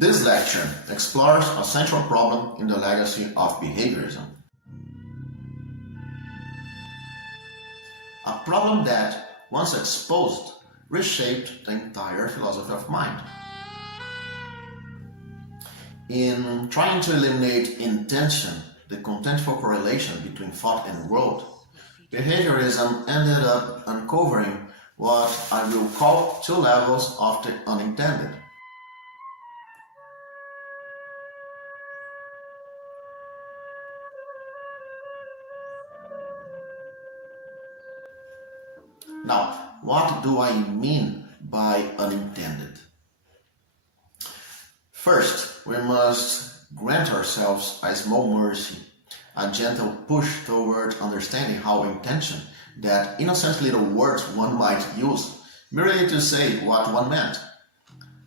This lecture explores a central problem in the legacy of behaviorism. A problem that, once exposed, reshaped the entire philosophy of mind. In trying to eliminate intention, the contentful correlation between thought and world, behaviorism ended up uncovering what I will call two levels of the unintended. Now, what do I mean by unintended? First, we must grant ourselves a small mercy, a gentle push toward understanding how intention, that innocent little words one might use merely to say what one meant,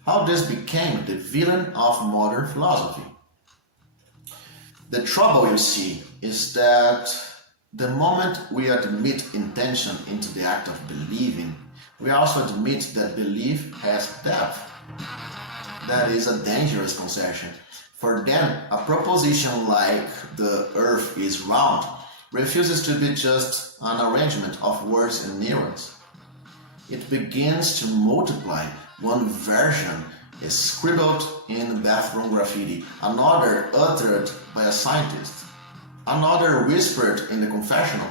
how this became the villain of modern philosophy. The trouble, you see, is that the moment we admit intention into the act of believing, we also admit that belief has depth. That is a dangerous concession, for then a proposition like the earth is round refuses to be just an arrangement of words and neurons. It begins to multiply. One version is scribbled in bathroom graffiti, another uttered by a scientist, another whispered in the confessional.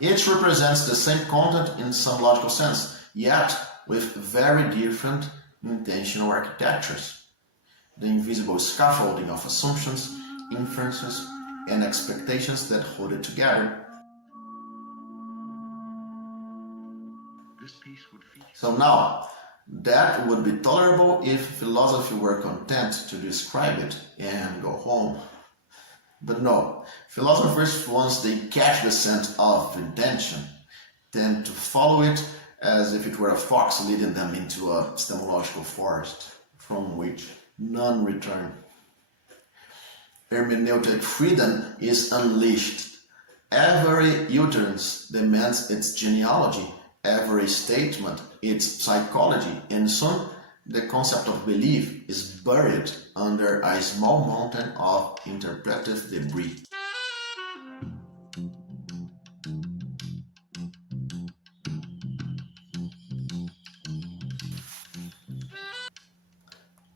Each represents the same content in some logical sense, yet with very different intentional architectures. The invisible scaffolding of assumptions, inferences, and expectations that hold it together. So now, that would be tolerable if philosophy were content to describe it and go home. But no, philosophers, once they catch the scent of intention, tend to follow it as if it were a fox leading them into a epistemological forest from which none return. Hermeneutic freedom is unleashed. Every utterance demands its genealogy, every statement its psychology, and soon the concept of belief is buried under a small mountain of interpretive debris.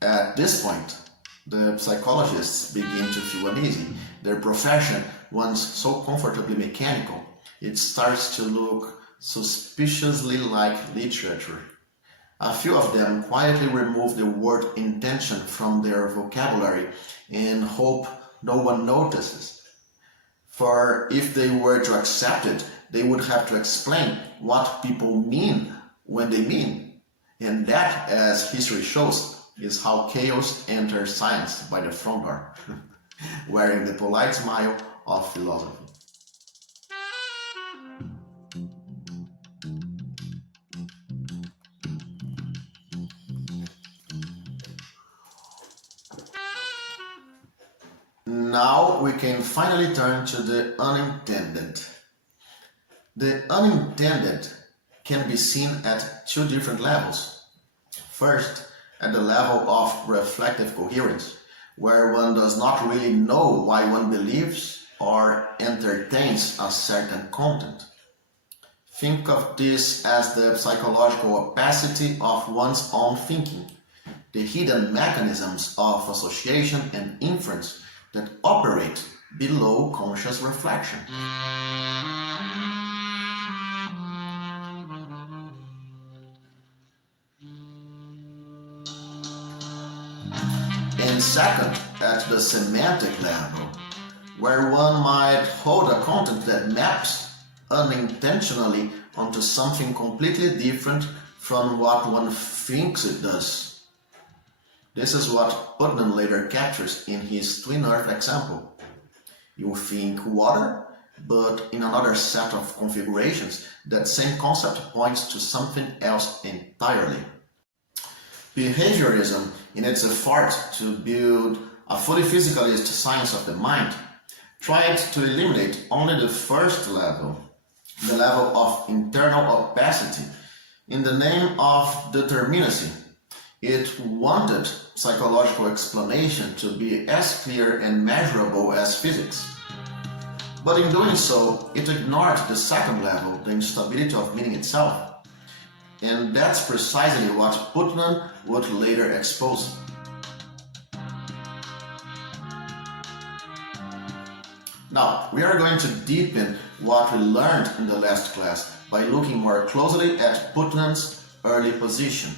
At this point, the psychologists begin to feel uneasy. Their profession, once so comfortably mechanical, it starts to look suspiciously like literature. A few of them quietly remove the word intention from their vocabulary and hope no one notices. For if they were to accept it, they would have to explain what people mean when they mean. And that, as history shows, is how chaos enters science by the front door, wearing the polite smile of philosophy. Now we can finally turn to the unintended. The unintended can be seen at two different levels. First, at the level of reflective coherence, where one does not really know why one believes or entertains a certain content. Think of this as the psychological opacity of one's own thinking, the hidden mechanisms of association and inference that operate below conscious reflection. And second, at the semantic level, where one might hold a content that maps unintentionally onto something completely different from what one thinks it does. This is what Putnam later captures in his twin earth example. You think water, but in another set of configurations, that same concept points to something else entirely. Behaviorism, in its effort to build a fully physicalist science of the mind, tried to eliminate only the first level, the level of internal opacity, in the name of determinacy. It wanted psychological explanation to be as clear and measurable as physics. But in doing so, it ignored the second level, the instability of meaning itself. And that's precisely what Putnam would later expose. Now, we are going to deepen what we learned in the last class by looking more closely at Putnam's early position,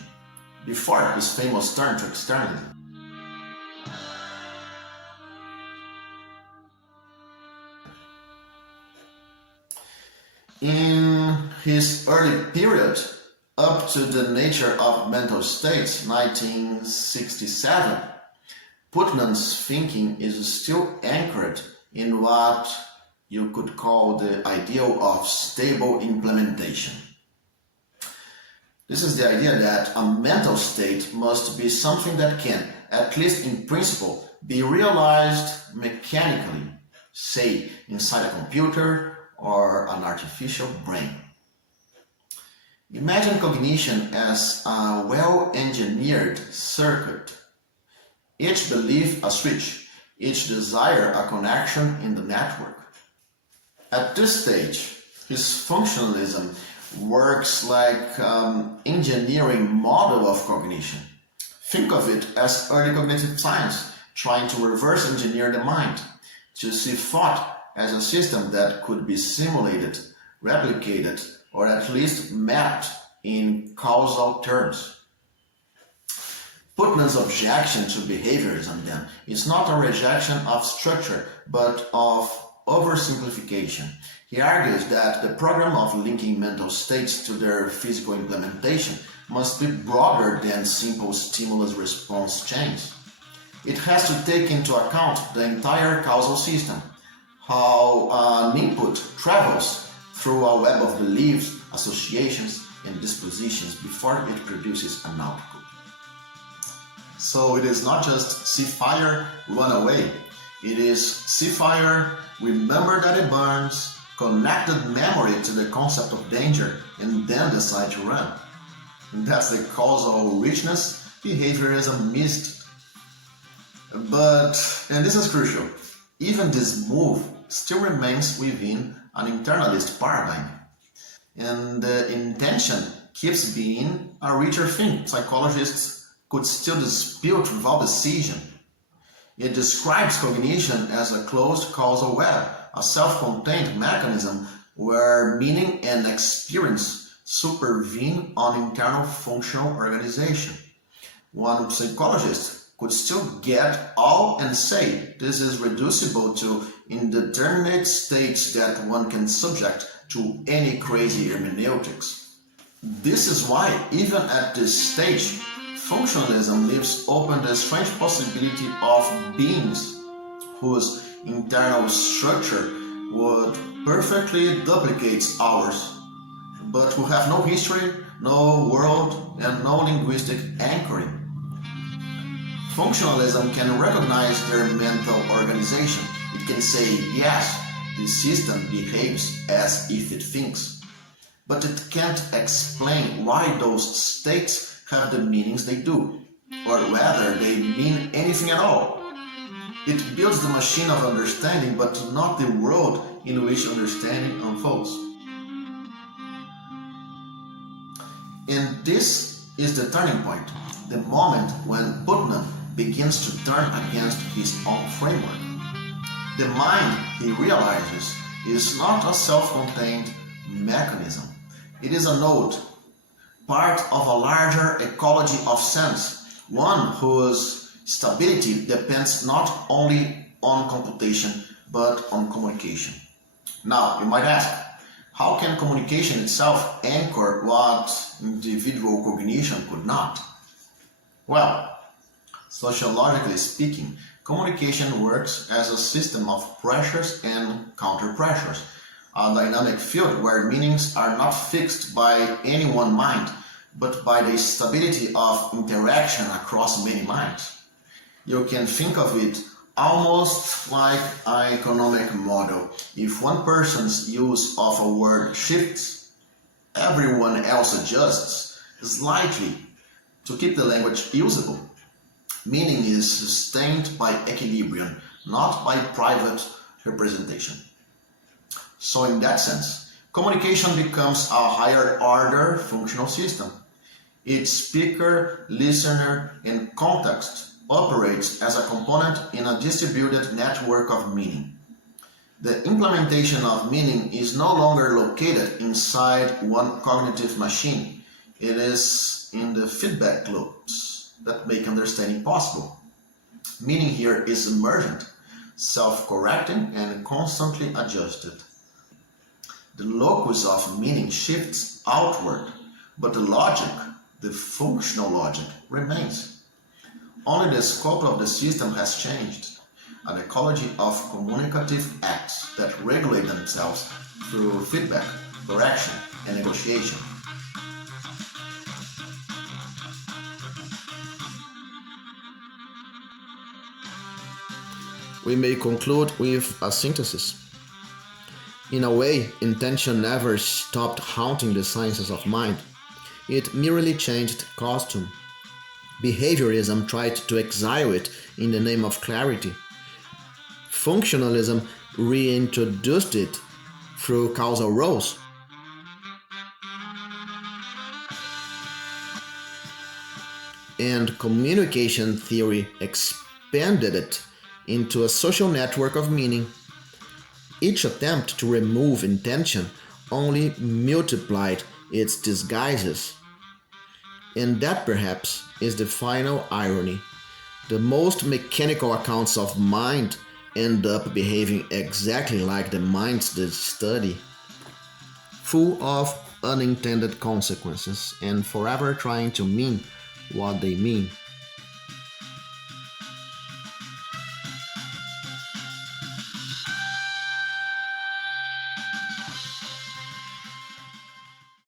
before his famous turn to externalism. In his early period, up to the nature of mental states, 1967, Putnam's thinking is still anchored in what you could call the ideal of stable implementation. This is the idea that a mental state must be something that can, at least in principle, be realized mechanically, say inside a computer or an artificial brain. Imagine cognition as a well-engineered circuit. Each belief a switch, each desire a connection in the network. At this stage, his functionalism works like engineering model of cognition. Think of it as early cognitive science trying to reverse engineer the mind, to see thought as a system that could be simulated, replicated, or at least mapped in causal terms. Putnam's objection to behaviorism, then, is not a rejection of structure, but of oversimplification. He argues that the program of linking mental states to their physical implementation must be broader than simple stimulus-response chains. It has to take into account the entire causal system, how an input travels through a web of beliefs, associations, and dispositions before it produces an output. So it is not just see fire, run away. It is see fire, remember that it burns, connected memory to the concept of danger, and then decide to run. And that's the causal richness behaviorism missed. But, and this is crucial, even this move still remains within an internalist paradigm. And the intention keeps being a richer thing. Psychologists could still dispute without decision. It describes cognition as a closed causal web, a self-contained mechanism where meaning and experience supervene on internal functional organization. One psychologist could still get all and say this is reducible to indeterminate states that one can subject to any crazy hermeneutics. This is why, even at this stage, functionalism leaves open the strange possibility of beings whose internal structure would perfectly duplicate ours, but who have no history, no world, and no linguistic anchoring. Functionalism can recognize their mental organization. It can say, yes, the system behaves as if it thinks, but it can't explain why those states have the meanings they do, or whether they mean anything at all. It builds the machine of understanding, but not the world in which understanding unfolds. And this is the turning point, the moment when Putnam begins to turn against his own framework. The mind, he realizes, is not a self-contained mechanism. It is a node, part of a larger ecology of sense, one whose stability depends not only on computation, but on communication. Now, you might ask, how can communication itself anchor what individual cognition could not? Well, sociologically speaking, communication works as a system of pressures and counter-pressures, a dynamic field where meanings are not fixed by any one mind, but by the stability of interaction across many minds. You can think of it almost like an economic model. If one person's use of a word shifts, everyone else adjusts slightly to keep the language usable. Meaning is sustained by equilibrium, not by private representation. So in that sense, communication becomes a higher order functional system. Each speaker, listener, and context operates as a component in a distributed network of meaning. The implementation of meaning is no longer located inside one cognitive machine. It is in the feedback loops that make understanding possible. Meaning here is emergent, self-correcting, and constantly adjusted. The locus of meaning shifts outward, but the logic, the functional logic, remains. Only the scope of the system has changed, an ecology of communicative acts that regulate themselves through feedback, correction, and negotiation. We may conclude with a synthesis. In a way, intention never stopped haunting the sciences of mind. It merely changed costume. Behaviorism tried to exile it in the name of clarity. Functionalism reintroduced it through causal roles. And communication theory expanded it into a social network of meaning. Each attempt to remove intention only multiplied its disguises. And that perhaps is the final irony. The most mechanical accounts of mind end up behaving exactly like the minds they study, full of unintended consequences and forever trying to mean what they mean.